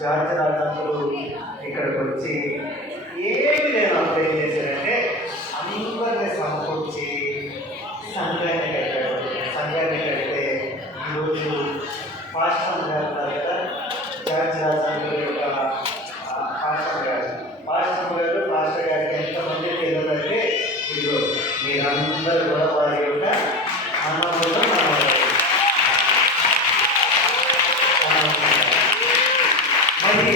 George రాజాంతులు ఇక్కడికి వచ్చి ఏమి నేను అర్థం చేశారంటే అందరినీ సమకూర్చి సంఘాన్ని కట్టాడు. సంఘాన్ని కడితే ఈరోజు పాస్టర్ గారు ఉన్నారు కదా, జార్జ్ రాజాంతుల యొక్క పాస్టర్ గారు పాస్టర్ గారికి ఎంతమంది తెలియదంటే ఇదిగో మీరందరూ కూడా వారి యొక్క అన్నబోధం మరి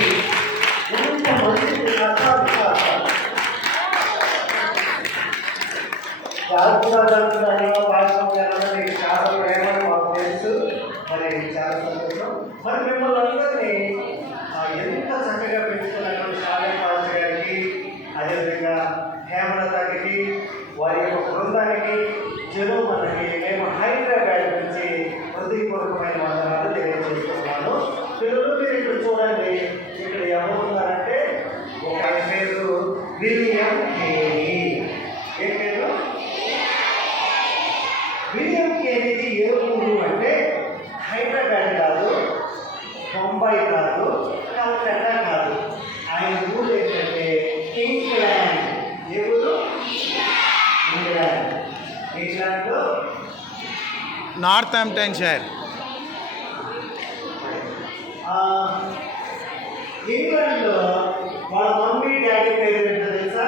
ఇంతమంది చాలా ప్రేమని మాకు తెలుసు. మరి చాలా సంతోషం. మరి మిమ్మల్ని అందరినీ ఎంత చక్కగా పెంచుకున్నటువంటి షాలే పాస్టర్ గారికి, అదేవిధంగా హేమలతకి, వారి యొక్క బృందానికి, జనమన్నకి మేము హైదరాబాద్ నుంచి హృదయపూర్వకమైన వందనాలు తెలియజేస్తున్నాను. పిల్లలు మీరు ఇక్కడ చూడండి, ఇక్కడ ఎవరు ఉన్నారంటే ఒక ఆయన పేరు విలియం కేరీ. ఏ పేరు? విలియం కేరీది ఏ ఊరు అంటే హైదరాబాద్ కాదు, బొంబాయి కాదు, కలకత్తా కాదు. ఆయన ఊరు ఏంటంటే ఇంగ్లాండ్. ఏ ఊరు? ఇంగ్లాండ్. ఇంగ్లాండ్లో నార్థాంప్టన్ షైర్. ఇంగ్లాండ్లో వాళ్ళ మమ్మీ డాడీ పేరు ఏంటో తెలుసా?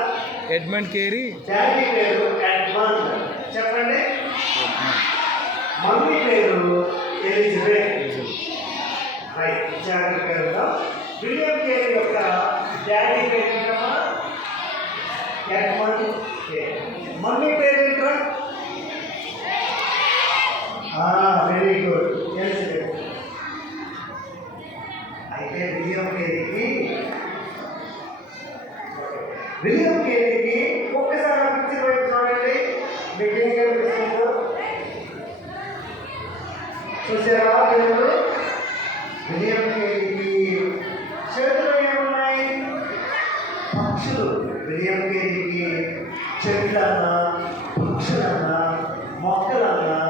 Edmund Carey. డాడీ పేరు ఎడ్మండ్. చెప్పండి. మమ్మీ పేరు ఎలిజబెత్. రైట్. జాగ్రత్తగా విలియం కేరీ యొక్క డాడీ పేరు ఏంటమ్మా? Edmund Carey. మమ్మీ పేరు ఏంటో? Very good, Elizabeth. అయితే విలియం కేరీకి ఒక్కసారి పిక్చర్ వైపు చూడండి. మీకు ఏం కనిపిస్తుందో చూసారా? విలియం కేరీకి చేతులు ఏమున్నాయి? పక్షులు. విలియం కేరీకి చెట్లన్నా, పక్షులన్నా, మొక్కలన్నా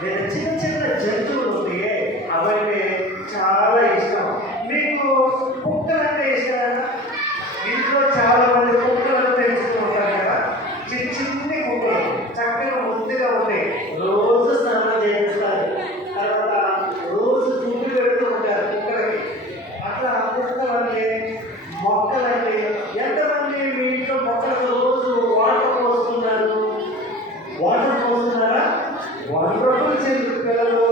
లేదా చిన్న చిన్న జంతువులు ఉంటాయి, అవంటే చాలా ఇష్టం. మీకు కుక్కలంటే ఇష్టం. ఇంట్లో చాలా మంది కుక్కలను పెంచుతూ ఉంటారు కదా, చిన్న చిన్ని కుక్కలు చక్కగా ముద్దుగా ఉంటాయి. రోజు స్నానం చేస్తారు, తర్వాత రోజు ఫుడ్ పెడుతూ ఉంటారు కుక్కలకి. అట్లా కుక్కలంటే, మొక్కలంటే ఎంతమంది మీ ఇంట్లో మొక్కలకు రోజు వాటర్ పోస్తున్నారు? వాటర్ పోస్తున్నారా? వండర్ఫుల్ చేసి పిల్లలు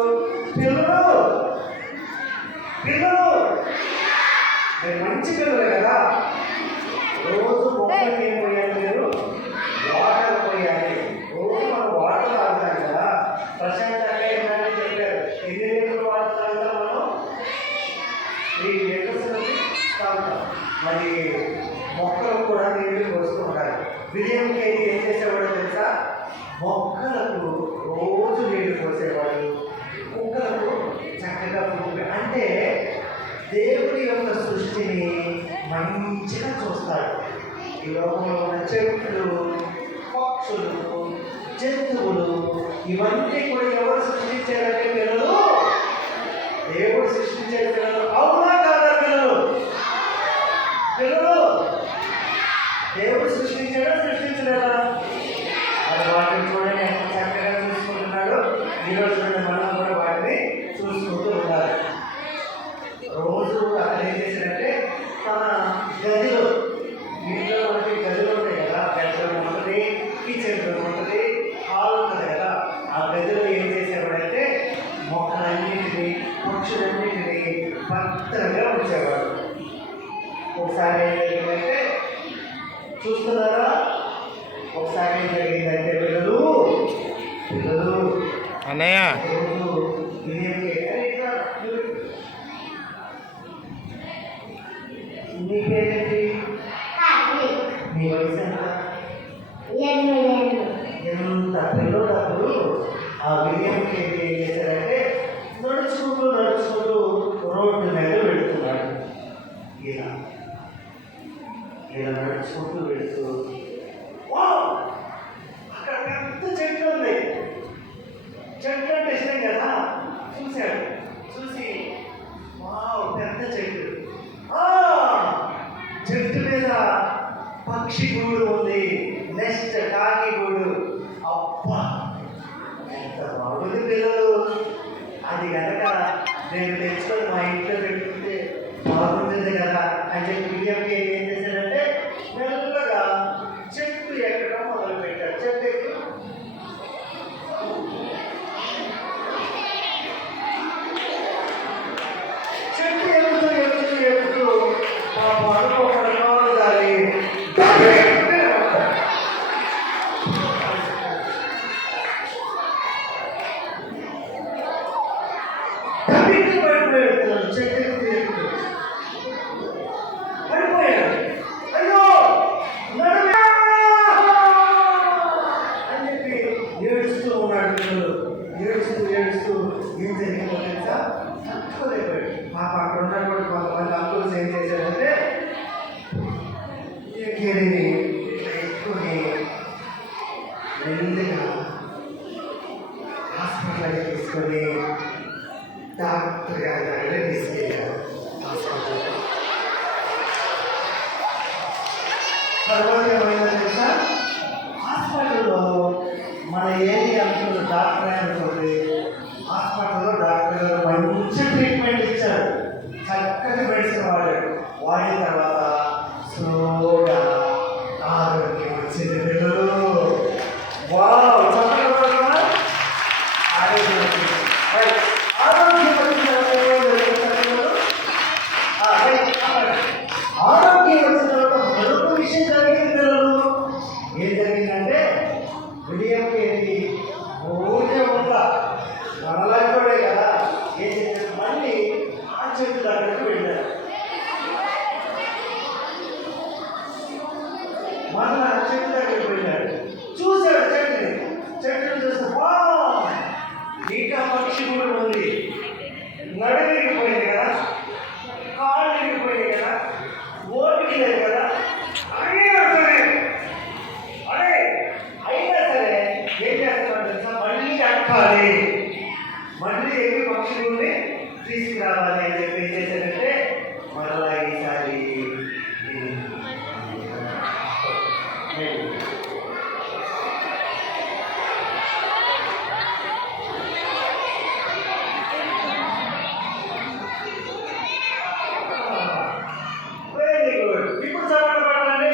మీరు మంచి పిల్లలు కదా. రోజు మొక్కలకి ఏం పోయాలి? మీరు వాటర్ పోయాలి. రోజు మనం వాటర్ తాగుతాం కదా. ప్రశాంతంగా ఏమైనా చెప్పారు, 8 లీటర్లు వాటర్ తాగుతాం మనం, 3 లీటర్స్ తాగుతాం. మరి మొక్కలకు కూడా నీళ్ళు పోస్తూ ఉంటారు. విలియం కేరీ ఏం చేసేవాడో తెలుసా? మొక్కలకు రోజు నీళ్లు పోసేవాడు, కుక్కలకు చక్కగా పువ్వు. అంటే దేవుడి యొక్క సృష్టిని మంచిగా చూస్తాడు. ఈ లోకంలో ఉన్న చెట్లు, పక్షులు, జంతువులు ఇవన్నీ కూడా ఎవరు సృష్టించారంటే పిల్లలు? దేవుడు సృష్టించారు పిల్లలు. అవునా కాదా పిల్లలు? దేవుడు సృష్టించాడా సృష్టించలేదా? అది వాటిని చూడండి ఎంత చక్కగా చూసుకుంటున్నాడు. ఈరోజు మనం కూడా వాటిని చూసుకుంటూ ఉండాలి. రోజు అక్కడ ఏం చేశాడంటే తన గదిలో, ఇంట్లో మనకి గదిలో ఉంటాయి కదా, బెడ్రూమ్ ఉంటుంది, కిచెన్ రూమ్ ఉంటుంది, హాల్ ఉంటుంది కదా. ఆ గదిలో ఏం చేసేవాడంటే మొక్కలన్నింటినీ, పక్షులన్నింటినీ భద్రంగా ఉంచేవాడు. ఒకసారి ఏం జరిగిందంటే చూస్తున్నారా? ఒకసారి ఏం జరిగిందంటే పిల్లలు అన్నయ్య నీకేంటి? నీ వయసు ఎంత పిల్లడప్పుడు ఆ విలియం కేరీ ఏం చేశారంటే నడుచుకుంటూ రోడ్డు మీద వెళుతున్నాడు. ఇలా నడుచుకుంటూ వెళుతూ అక్కడ పెద్ద చెట్లు ఉంది. చెట్లు అంటే ఇష్టం కదా. చూశాడు, చూసి పెద్ద చెట్టు పక్షి గూడు ఉంది, నెక్స్ట్ కాకి గూడు. అబ్బా ఎంత బాగుంది పిల్లలు. అది కనుక నేను తెచ్చుకొని మా ఇంట్లో పెట్టుకుంటే బాగుంటుంది కదా అని చెప్పి విలియం కేరీ ఏం చేశాడంటే మెల్లగా చెట్టు ఎక్కడం మొదలు పెట్టాడు. చెట్టు ఎక్కు, చెట్టు ఎక్కుతూ ఎక్కుతూ ఎక్కుతూ మా పనులు పడుకోవాలి దాన్ని పడిపోయాడు. చెట్టు ఎక్కుతూ ఎక్కుతూ పడిపోయాడు. అయ్యో నడుమే అని చెప్పి ఏడుస్తూ ఉన్నాడు. పిల్లలు ఏడుస్తూ ఏడుస్తూ ఏం జరిగిందో తెలుసా? తట్టుకోలేకపోయాడు. పాప అక్కడ ఉన్నటువంటి కొంతమంది అంకుల్స్ ఏం చేశారంటే కేరీని ఎక్కువని మెల్లిగా హాస్పిటల్కి తీసుకొని డాక్టర్ గారి దగ్గర తీసుకెళ్ళారు. హాస్పిటల్ తర్వాత ఏమైనా తెలుసా? హాస్పిటల్లో మన ఏరియా అంకుల్ డాక్టర్ అనుకోండి, హాస్పిటల్లో డాక్టర్ గారు మంచి ట్రీట్మెంట్ ఇచ్చారు. చక్కటి మెడిసిన్ వాడాడు. వాడిన తర్వాత స్లోగా ఆరోగ్యం వచ్చింది. పిల్లలు వావ్ చక్కగా ఆరోగ్యం వచ్చింది. ఆరోగ్యం వచ్చిన ఆరోగ్యం వచ్చిన తర్వాత మరొక విషయం జరిగింది. పిల్లలు ఏం జరిగిందంటే విలియం కేరీ ఊరికే ఉందా మనలాంటి కదా ఏం చేశారు? మళ్ళీ ఆ చెట్టు దగ్గరకు వెళ్ళారు. మళ్ళా చెట్టు దగ్గరికి వెళ్ళాడు. చూశాడు చెట్టుని చూస్తే ఇంకా పక్షి కూడా ఉంది. నడుము విరిగిపోయింది కదా, కాళ్ళు విరిగిపోయింది కదా, ఓపిక లేదు కదా. అయినా సరే ఏం చేస్తున్నాడు తెలుసా? మళ్ళీ అక్కాలి, మళ్ళీ ఏమి పక్షి నుండి తీసుకురావాలి అని చెప్పి ఏం చేశాడంటే మరలా ఈసారి వెరీ గుడ్. ఇప్పుడు చదవడం పడండి.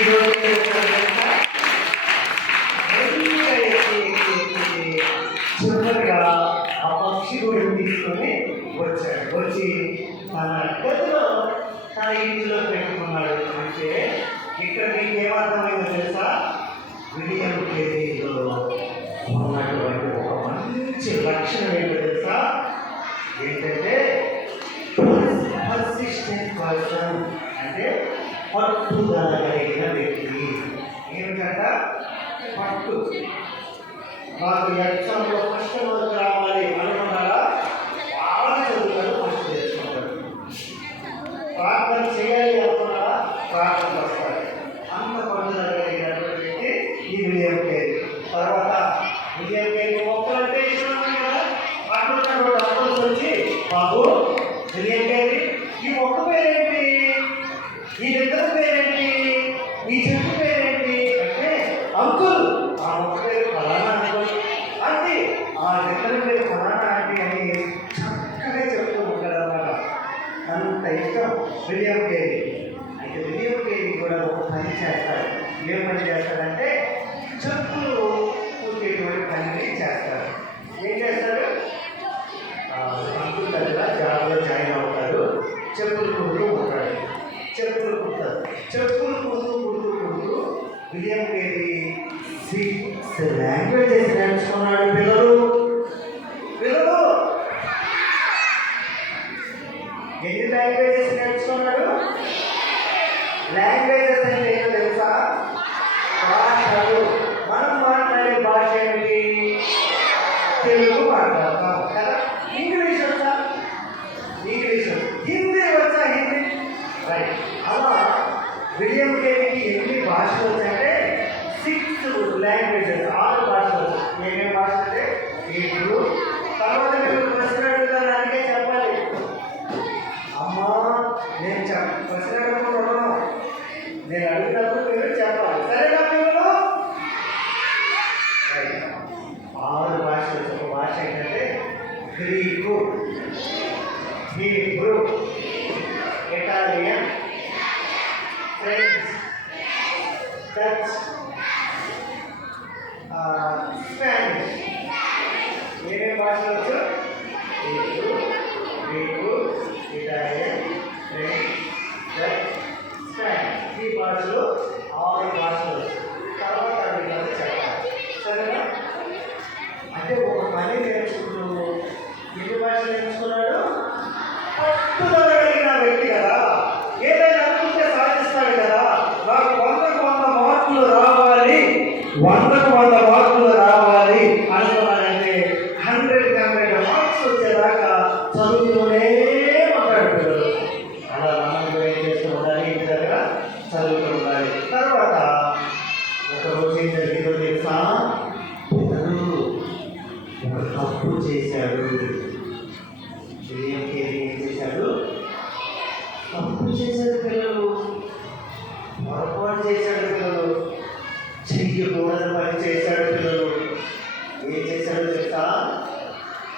ఈరోజు చివరిగా ఆ పక్షి గుడిని తీసుకొని వచ్చాడు. వచ్చి తన గదిలో తన ఇంట్లో పెట్టుకున్నాడు. అంటే ఇక్కడ మీకు ఏమర్థమైందో తెలుసా? విలియం కేరీలో ఉన్నటువంటి ఒక మంచి లక్షణం ఏంటో తెలుసా? ఏంటంటే పర్సిస్టెంట్ పర్సన్, అంటే పట్టుదల కలిగిన వ్యక్తి. ఏమిటంట? పట్టు. నాకు ఎగ్జామ్లో ఫస్ట్ మార్క్ రావాలి అనుకున్నారా? బాగా చదువుతారు, ఫస్ట్ తెచ్చుకుంటారు. ప్రార్థన చేయాలి అనుకున్నారా? ప్రార్థన వస్తారు. అంత పట్టుదల కలిగినటువంటి వ్యక్తి ఈ విలియం కేరీ. తర్వాత విలియం కేరీ మొక్కలంటే ఇష్టం కదా. అక్కడ అప్పులు వచ్చి బాబు విలియం కేరీ ఈ మొక్క పేరేంటి, ఈ ఇద్దరు పేరేంటి, ఈ చెట్టు పేరేంటి అంటే అంకుల్ ఆ మొక్క పేరు ఫలానా అంకుల్ అంటే ఆ ఇద్దరు పేరు ఫలానా అంటే అని చక్కగా చెప్తూ ఉంటాడు అన్నమాట. అంత ఇష్టం విలియం కేరీ. అయితే విలియం కేరీ కూడా ఒక పని చేస్తాడు. ఏం పని చేస్తాడంటే చెప్పులు కుట్టేటువంటి పనిని చేస్తాడు. ఏం చేస్తాడు? అంకుల్ దగ్గర జాబ్లో జాయిన్ అవుతాడు. చెప్పులు కుడుతూ ఉంటాడు. చెప్పులు కుడతాడు. చెప్పులు కుడుతూ విలియం కేరీ 6 లాంగ్వేజెస్ నేర్చుకున్నాడు. పిల్లలు ఎన్ని లాంగ్వేజెస్ నేర్చుకున్నాడు? లాంగ్వేజెస్ అంటే ఏంటో తెలుసా? భాషలు. మనం మాట్లాడే భాష ఏమిటి? తెలుగు మాట్లాడతాం కదా. ఇంగ్లీష్ వచ్చా? ఇంగ్లీష్. హిందీ వచ్చా? హిందీ. రైట్. అలా విలియం కేరీకి ఎన్ని భాషలు వచ్చాయంటే 6 లాంగ్వేజెస్, 6 భాషలు. ఏమేమి భాష అంటే ఇప్పుడు తర్వాత మీరు ప్రశ్న అడుగుతారు, అందుకే చెప్పాలి. అమ్మా నేను ప్రశ్న Greek, Hebrew, Italian, French, Dutch, Spanish. ఏమేమి భాషలు వచ్చు? Hebrew, Greek, Italian, French, Dutch, Spanish. ఈ భాషలు 6 భాషలు. తర్వాత అది చెప్పాలి. సరేనా? అంటే ఒక పని నేర్చుకుంటూ ఎన్ని భాషలు నేర్చుకున్నాడు? పట్టుదల కలిగిన వ్యక్తి కదా, ఏదైనా అనుకుంటే సాధిస్తాడు కదా. నాకు 100కు 100 మార్కులు రావాలి, 100కు 100 మార్కులు రావాలి అనుకున్నాడంటే 100కి 100 మార్క్స్ వచ్చేదాకా చదువుతూనే ఉంటాడు. అలా మనం ఏం చేస్తూ ఉండాలి? ఇంటి దగ్గర చదువుతూ ఉండాలి. తర్వాత ఒకరోజు ఏం జరిగిందో తెలుసా? తప్పు చేశాడు. ఏం చేశాడు? తప్పు చేశాడు పిల్లలు, పొరపాటు చేశాడు పిల్లలు, చెయ్యకూడని పని చేశాడు పిల్లలు. ఏం చేశాడు తెలుసా?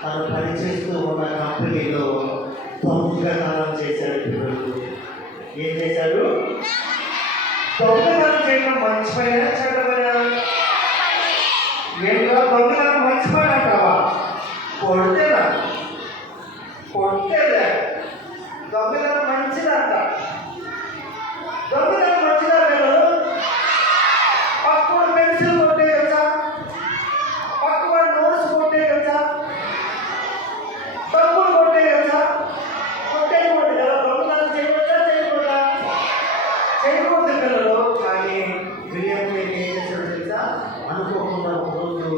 తను పని చేస్తూ ఉన్న కంపెనీలో దొంగతనం చేశాడు పిల్లలు. ఏం చేశాడు? దొంగతనం చేయడం మంచి పైన చెడ్డ పైన? ఏంటో దొంగతనం మంచి పని అంటావా? కొడితేనా? కొట్టేదే. దొంగతనం మంచిదంట. దొంగతనం మంచిదా పిల్లలు? పక్కన పెన్సిల్ కొట్టేయచ్చా? పక్కన నోట్స్ కొట్టేయచ్చా? డబ్బులు కొట్టేయచ్చా? కొట్టేయకూడదు కదా. దొంగతనం చేయవచ్చా? చేయకూడదా? చేయకూడదు పిల్లలు. కానీ విలియం కేరీ ఏం చేశాడు తెలుసా? అనుకోకుండా ఒకరోజు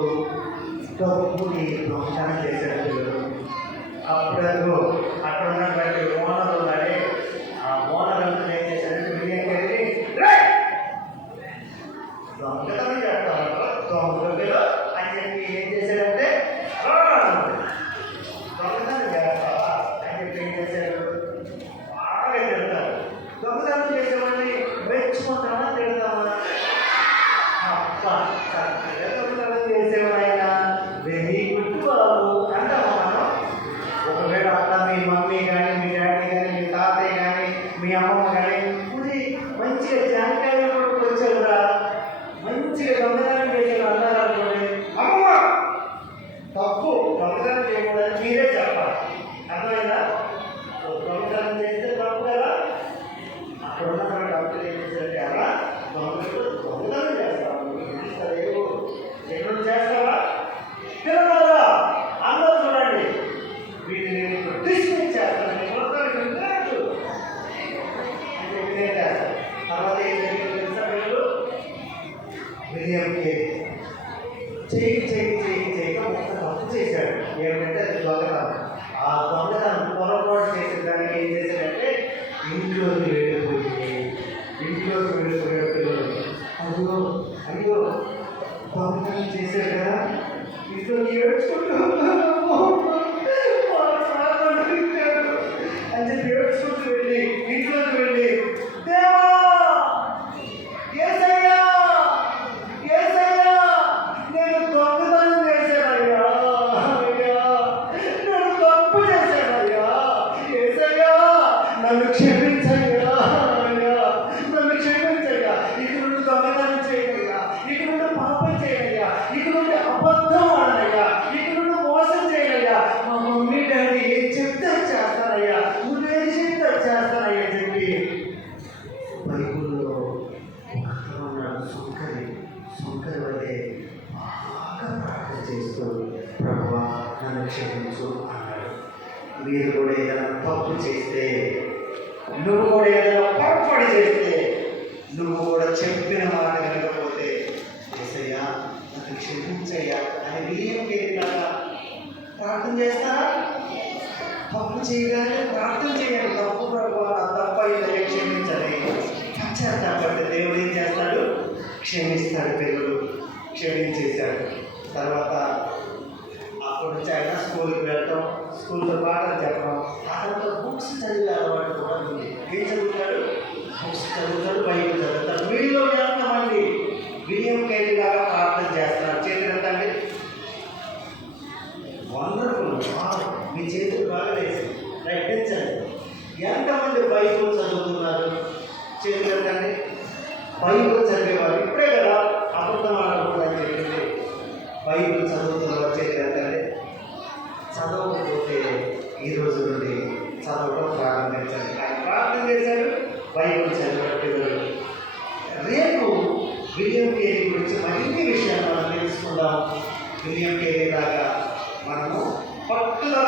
డబ్బుని దొంగతనం చేశాడు పిల్లలు. అప్పుడు అక్కడ ఉన్నటువంటి ఓనర్ ఉన్నాడే, ఆ ఓనర్ అంతా ఏం చేశాడంటే విలియం కేరీ దొంగతనం చేస్తాడు దొంగలు అని చెప్పి ఏం చేశాడంటే దొంగతనం చేస్తావా అని చెప్పి ఏం చేశాడు? బాగా తిడతాడు. దొంగతనం చేసేవాడిని మెచ్చుకుంటామా తిడతామా? అబ్బా చక్కగా దొంగతనం చేసేవాడైనా వెరీ గుడ్ బాబు అంటామా మనం? ఒకవేళ అట్లా మీ మమ్మీ కానీ, మీ డాడీ కానీ, మీ తాతయ్య కానీ, మీ అమ్మమ్మ కానీ ఇది మంచిగా జాంకాయలు కొడుకు వచ్చావురా, మంచిగా దొంగతనం చేసేది అన్నారు అనుకోండి, అమ్మమ్మ తప్పు, దొంగతనం చేయకూడదని మీరే చెప్పాలి. అర్థమైందా? దొంగతనం చేస్తే తప్పు కదా. అక్కడ ఉన్నటువంటి డబ్బులు ఏం చేశారంటే అలా దొంగతనం చేస్తావు, ఎక్కడ చేస్తావా? పిల్లలారా అందరూ చూడండి, వీటిని నేను ఇప్పుడు డిస్మిస్ చేస్తాను. తర్వాత ఏం జరిగిందో తెలుసా? వీళ్ళు విలియం కేరీ చేయక ఒక తప్పు చేశాడు. ఏమిటంటే అది దొంగతనం. ఆ దొంగతనం పొరపాటు చేసిన దానికి ఏం చేశాడంటే ఇంట్లోకి వెళ్ళిపోయాడు పిల్లలు. అయ్యో దొంగతనం చేశాడు కదా, ఇంట్లో ఏడ్చుకుంటూ అని చెప్పి ఏడ్చుకుంటూ వెళ్ళి ఇంట్లోకి వెళ్ళి, దేవా యేసయ్యా యేసయ్యా నేను దొంగతనం చేశానయ్యా, నేను తప్పు చేశానయ్యా, యేసయ్యా నన్ను క్షమించయ్యా, నన్ను క్షమించయ్యా, ఇక నుండి దొంగతనం చేయనయ్యా, ఇక నుండి పాపం చేయనయ్యా, ఇక నుండి అబద్ధం ఆడనయ్యా, ఇక నుండి మోసం చేయనయ్యా, మా మమ్మీ డాడీ ఏం చెప్తే చేస్తానయ్యా, నువ్వేం చెప్తే చేస్తానయ్యా చెప్పి బైబుల్లో ఉన్నాడు. సుంకరి వల్లే బాగా ప్రార్థన చేస్తూ ప్రభువా నన్ను క్షమించు అన్నాడు. మీరు కూడా ఏదైనా తప్పు చేస్తే, నువ్వు కూడా ఏదైనా పొరపాటు చేస్తే, నువ్వు కూడా చెప్పిన మాట వినకపోతే యేసయ్యా నన్ను క్షమించయ్యా అని విలియం కేరీ లాగా ప్రార్థన చేస్తారా? తప్పు చేయగానే ప్రార్థన చేయాలి. తప్పు ప్రభువా నా తప్పు అయిందని క్షమించాలి. పశ్చాత్తాపడితే దేవుడు ఏం చేస్తాడు? క్షమిస్తాడు. పిల్లలు క్షమించేశాడు. తర్వాత అప్పటి నుంచి ఆయన స్కూల్కి వెళ్ళటం, స్కూల్లో పాటలు చెప్పడం, ఆ తర్వాత బుక్స్ చదివే అలవాటు కూడా ఉంది. ఏం చదువుతాడు? బుక్స్ చదువుతాడు, బైబిల్ చదువుతాడు. వీడిలో ఎంతమంది విలియం కేరీ లాగా ప్రార్థన చేస్తున్నారు? చేతులు ఎంతండి? వండర్ఫుల్. చేతులు బాగా లేచాయి, ప్రయత్నించండి. ఎంతమంది బైబుల్ చదువుతున్నారు? చేతులు ఎత్తండి. బైబుల్ చదివేవారు ఇప్పుడే కదా అబద్ధం ఆడకూడదని చెప్పింది. బైబుల్ చదువుతున్న చేతులు ఎత్తండి. చదవకపోతే ఈ రోజు నుండి చదవడం ప్రారంభించండి. ఆయన ప్రార్థన చేశారు, బైబుల్ చదివేవారు. రేపు విలియం కేరీ గురించి మరిన్ని విషయాలు మనం తెలుసుకుందాం. విలియం కేరీ లాగా మనము పట్టుదల